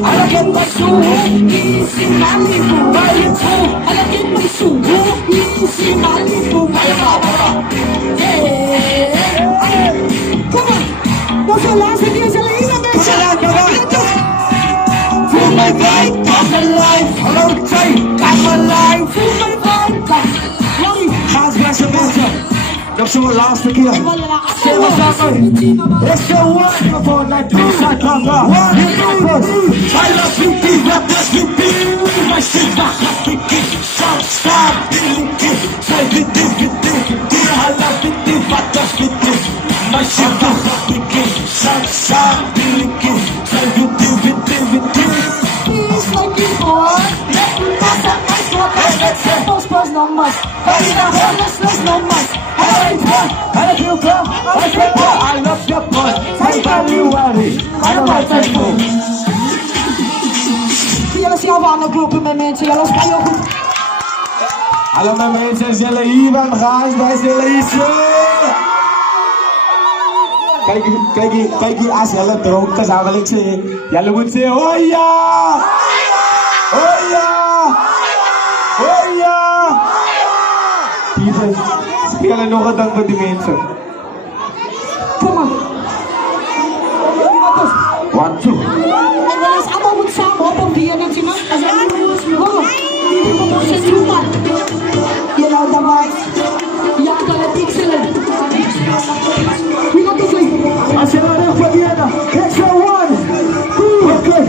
Alagyan magsuho, isinali bumayin po. Alagyan magsuho, isinali bumayin po. Come on! Nasa last video sa lain ang Put your hand up, For my life, I'm alive. Hello, say, I'm alive. For my life, Lonnie. Hands bless your mentor. Nagsuwa last na kaya. Say what's up, It's the one for that piece I come up. One, two, I love you, what does you feel? My shit, my heart, kick it. Stop, feeling it. Say, I love it, what does you feel? My shit, my heart, kick it. Stop, feeling it. Say, Please like you boy. Pass up my spot. Let's say post no much. Hey, the homelessness no much. I love you, girl. I love your boy. Say, February. I don't like that boy. Jullie zien al aan de groepen met mensen. Jullie spelen goed. Hallo mijn mensen, zullen hier bij gaan? Wij zullen hier zo. Kijk hier, als jullie dronken zijn, wil ik zeggen. Jullie moeten zeggen, oh ja! Oh ja! Oh ja! Hier spelen nog een dank voor die mensen. Kom maar. One, two. En dan is allemaal goed samen op een bier natuurlijk. Als je niet moet smoren. Die komt ons in toe, man. Je know the vibes. Ja, kan het pixelen. We got to play. Als je nou nog wat